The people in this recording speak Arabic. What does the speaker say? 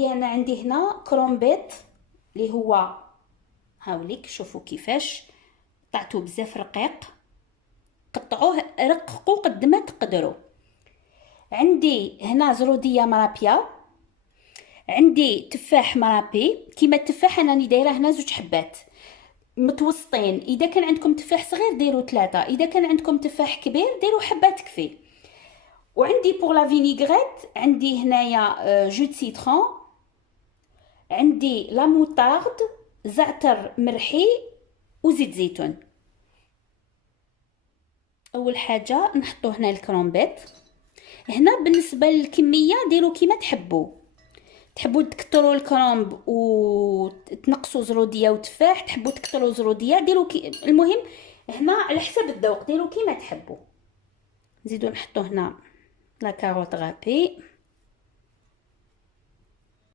انا عندي هنا كرومبيط اللي هو هاوليك، شوفوا كيفاش قطعته بزاف رقيق. قطعوه رققوا قد ما تقدروا. عندي هنا زروديه مرابيه، عندي تفاح مرابي كيما التفاح. انا راني دايره هنا 2 حبات متوسطين. اذا كان عندكم تفاح صغير ديروا 3، اذا كان عندكم تفاح كبير ديروا حبه تكفي. وعندي بور لا فينيغريت عندي هنايا جو دو سيترون، عندي لا موطارد، زعتر مرحي وزيت زيتون. اول حاجه نحطو هنا الكرومبيط. هنا بالنسبه للكميه ديروا كيما تحبوا تكثروا الكرومب وتنقصوا زروديه وتفاح، تحبوا تكثروا زروديه ديروا المهم هنا على حسب الذوق، ديروا كيما تحبوا. نزيدو نحطو هنا لا كاروت غابي.